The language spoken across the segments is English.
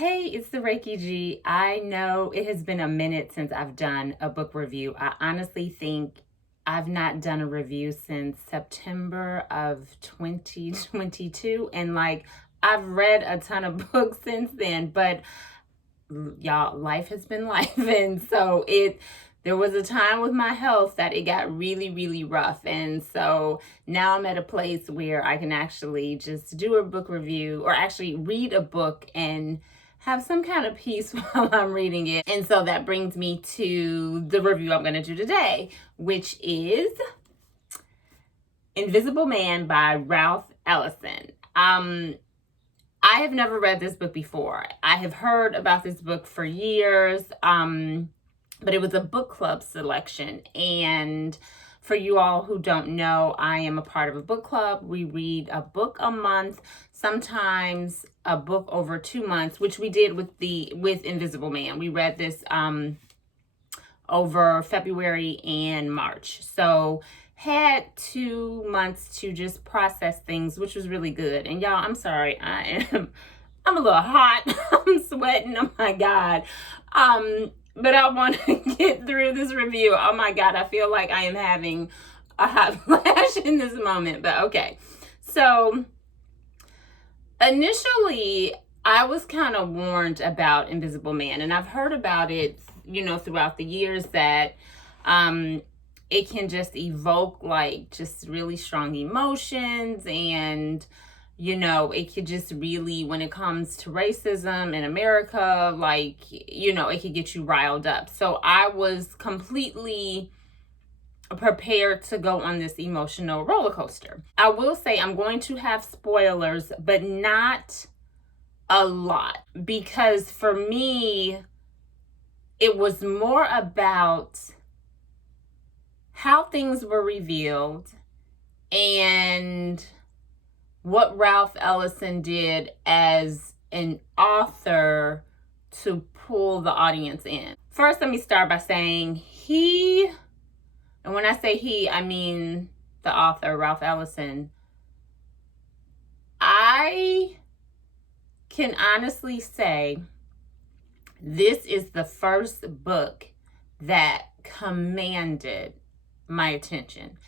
Hey, it's the Reiki G. I know it has been a minute since I've done a book review. I honestly think I've not done a review since September of 2022. And I've read a ton of books since then, but y'all, life has been life. And so there was a time with my health that it got really, really rough. And so now I'm at a place where I can actually just do a book review or actually read a book and have some kind of peace while I'm reading it. And so that brings me to the review I'm going to do today, which is Invisible Man by Ralph Ellison. I have never read this book before. I have heard about this book for years, but it was a book club selection. And for you all who don't know, I am a part of a book club. We read a book a month, sometimes a book over 2 months, which we did with Invisible Man. We read this over February and March. So had 2 months to just process things, which was really good. And y'all, I'm sorry, I'm a little hot. I'm sweating. Oh my God. But I want to get through this review. Oh my God, I feel like I am having a hot flash in this moment, but okay. So initially, I was kind of warned about Invisible Man, and I've heard about it, throughout the years that it can just evoke just really strong emotions, and it could just really, when it comes to racism in America, it could get you riled up. So I was completely prepared to go on this emotional roller coaster. I will say I'm going to have spoilers, but not a lot, because for me, it was more about how things were revealed and what Ralph Ellison did as an author to pull the audience in. First, let me start by saying and when I say he, I mean the author, Ralph Ellison. I can honestly say this is the first book that commanded my attention.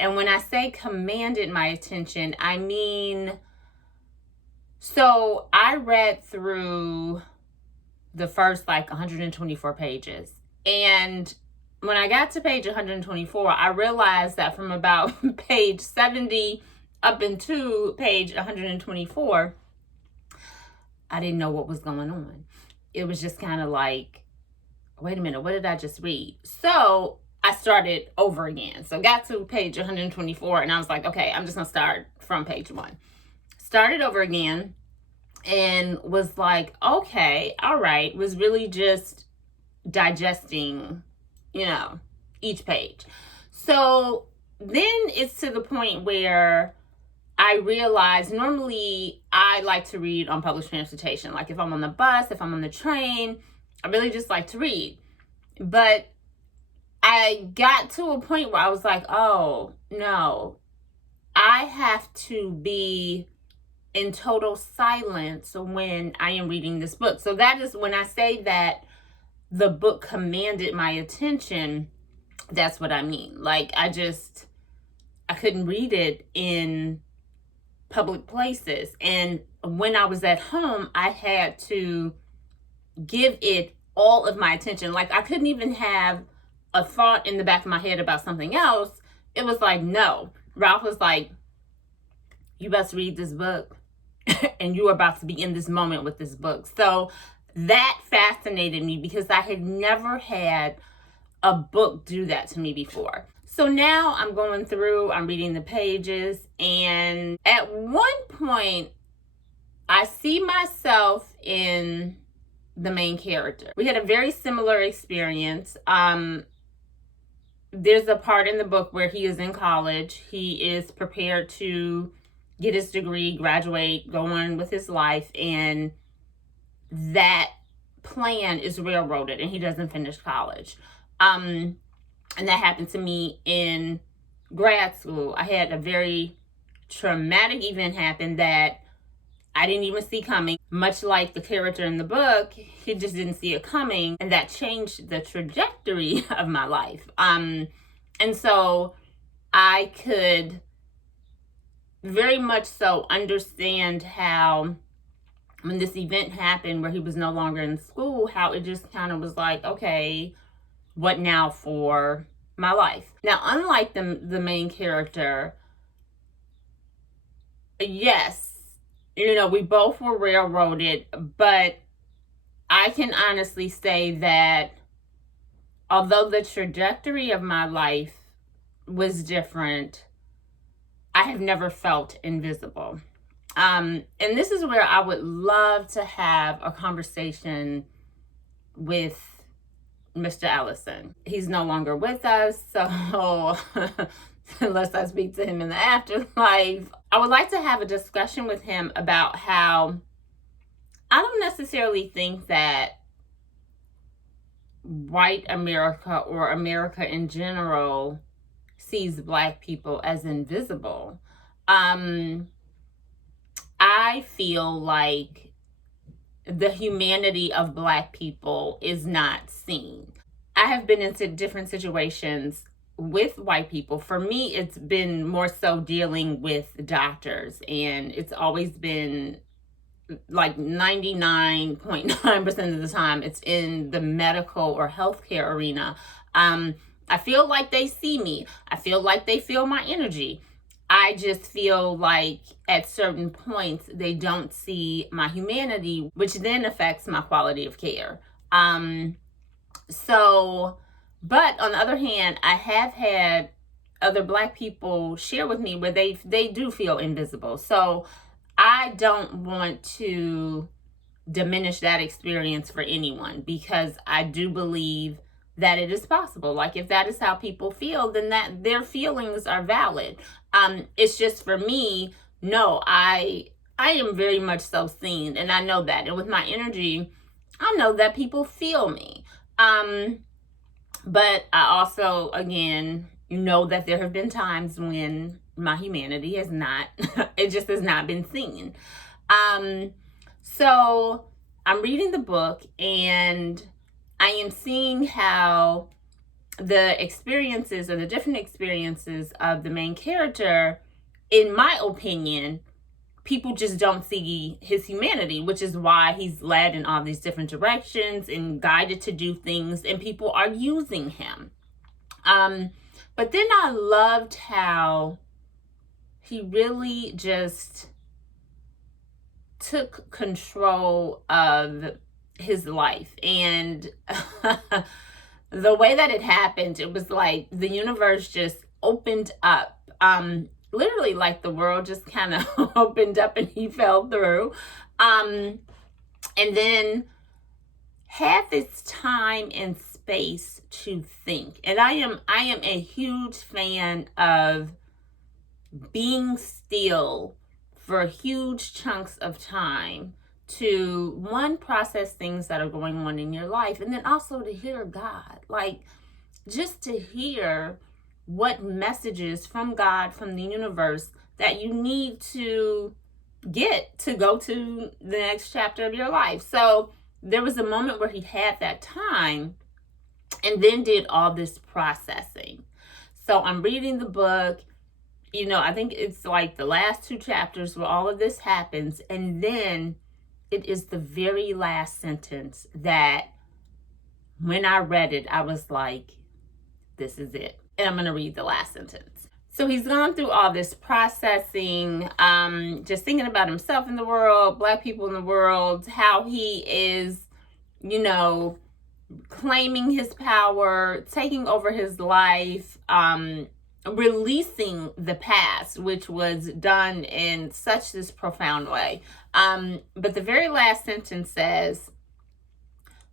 And when I say commanded my attention, I mean, so I read through the first 124 pages. And when I got to page 124, I realized that from about page 70 up into page 124, I didn't know what was going on. It was just kind of like, wait a minute, what did I just read? So I started over again. So got to page 124 and I was like, okay, I'm just going to start from page 1. Started over again and was like, okay, all right. Was really just digesting, each page. So then it's to the point where I realized normally I like to read on public transportation. Like if I'm on the bus, if I'm on the train, I really just like to read. But I got to a point where I was like, oh no, I have to be in total silence when I am reading this book. So that is when I say that the book commanded my attention, that's what I mean. I couldn't read it in public places. And when I was at home, I had to give it all of my attention. I couldn't even have a thought in the back of my head about something else. It was like, no. Ralph was like, you best read this book and you are about to be in this moment with this book. So that fascinated me because I had never had a book do that to me before. So now I'm going through, I'm reading the pages, and at one point I see myself in the main character. We had a very similar experience. There's a part in the book where he is in college. He is prepared to get his degree, graduate, go on with his life, and that plan is railroaded and he doesn't finish college. And that happened to me in grad school. I had a very traumatic event happen that I didn't even see coming. Much like the character in the book, he just didn't see it coming, and that changed the trajectory of my life. And so I could very much so understand how when this event happened where he was no longer in school, how it just kind of was like, okay, what now for my life? Now, unlike the main character, yes, we both were railroaded, but I can honestly say that although the trajectory of my life was different, I have never felt invisible. And this is where I would love to have a conversation with Mr. Ellison. He's no longer with us, so unless I speak to him in the afterlife, I would like to have a discussion with him about how I don't necessarily think that white America or America in general sees Black people as invisible. I feel like the humanity of Black people is not seen. I have been into different situations with white people. For me, it's been more so dealing with doctors, and it's always been like 99.9% of the time it's in the medical or healthcare arena. I feel like they see me. I feel like they feel my energy. I just feel like at certain points they don't see my humanity, which then affects my quality of care. But on the other hand, I have had other Black people share with me where they do feel invisible. So I don't want to diminish that experience for anyone, because I do believe that it is possible. Like, if that is how people feel, then that their feelings are valid. It's just, for me, no, I am very much so seen, and I know that. And with my energy, I know that people feel me. But I also, again, know that there have been times when my humanity has not, it just has not been seen. So I'm reading the book, and I am seeing how the experiences, or the different experiences of the main character, in my opinion, people just don't see his humanity, which is why he's led in all these different directions and guided to do things, and people are using him. But then I loved how he really just took control of his life. And the way that it happened, it was like the universe just opened up. Literally, like the world just kind of opened up and he fell through. And then had this time and space to think. And I am a huge fan of being still for huge chunks of time to, one, process things that are going on in your life, and then also to hear God. Like, just to hear what messages from God, from the universe, that you need to get to go to the next chapter of your life. So there was a moment where he had that time and then did all this processing. So I'm reading the book, I think it's like the last 2 chapters where all of this happens, and then it is the very last sentence that, when I read it, I was like, this is it. And I'm going to read the last sentence. So he's gone through all this processing, just thinking about himself in the world, Black people in the world, how he is, claiming his power, taking over his life, releasing the past, which was done in such this profound way. But the very last sentence says,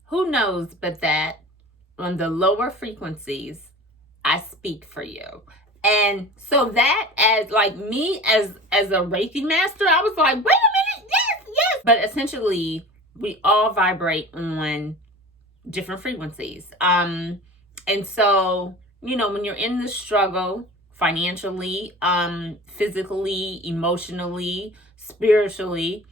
"Who knows but that on the lower frequencies, I speak for you." And so that, as like me as a Reiki master, I was like, wait a minute, yes. But essentially, we all vibrate on different frequencies. And so, when you're in the struggle, financially, physically, emotionally, spiritually,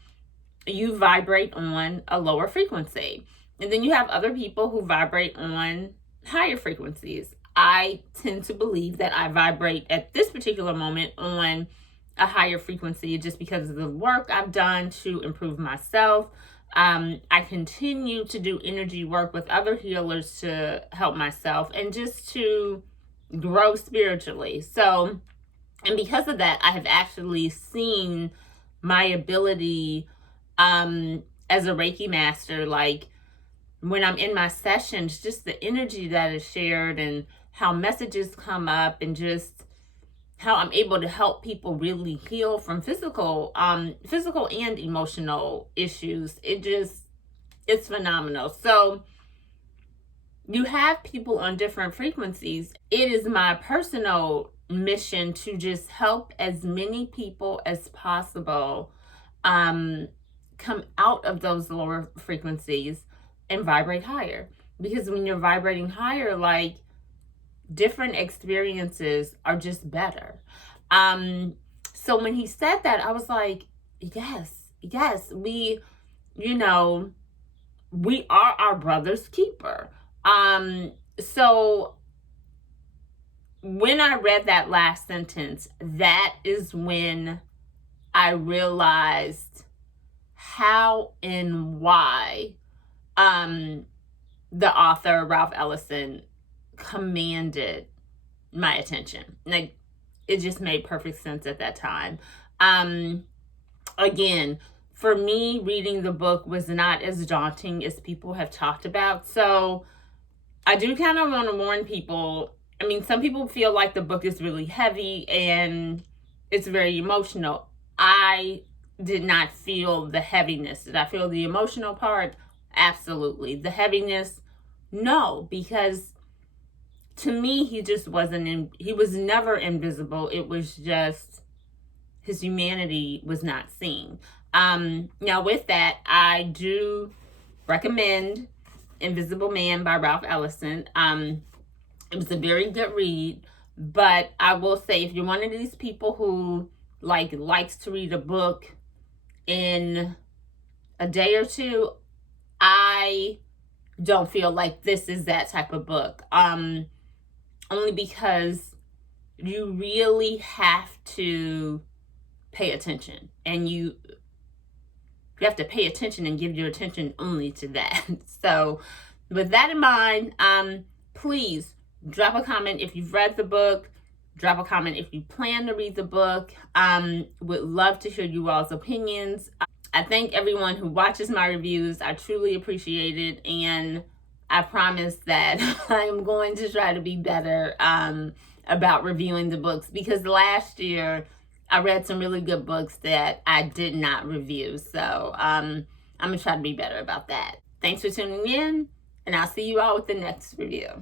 you vibrate on a lower frequency. And then you have other people who vibrate on higher frequencies. I tend to believe that I vibrate at this particular moment on a higher frequency just because of the work I've done to improve myself. I continue to do energy work with other healers to help myself and just to grow spiritually. So, and because of that, I have actually seen my ability as a Reiki master, like when I'm in my sessions, just the energy that is shared and how messages come up and just how I'm able to help people really heal from physical and emotional issues. It's phenomenal. So you have people on different frequencies. It is my personal mission to just help as many people as possible come out of those lower frequencies and vibrate higher. Because when you're vibrating higher, like, different experiences are just better. So when he said that, I was like, yes, we are our brother's keeper. So when I read that last sentence, that is when I realized how and why the author Ralph Ellison commanded my attention. Like, it just made perfect sense at that time. Again, for me, reading the book was not as daunting as people have talked about. So I do kind of want to warn people. I mean, some people feel like the book is really heavy and it's very emotional. I did not feel the heaviness. Did I feel the emotional part? Absolutely. The heaviness? No, because to me, he just he was never invisible. It was just his humanity was not seen. Now with that, I do recommend Invisible Man by Ralph Ellison. It was a very good read, but I will say, if you're one of these people who likes to read a book in a day or two, I don't feel like this is that type of book. Only because you really have to pay attention, and you have to pay attention and give your attention only to that. So with that in mind, please drop a comment if you've read the book. Drop a comment if you plan to read the book. Would love to hear you all's opinions. I thank everyone who watches my reviews. I truly appreciate it, and I promise that I am going to try to be better about reviewing the books, because last year I read some really good books that I did not review. So I'm going to try to be better about that. Thanks for tuning in, and I'll see you all with the next review.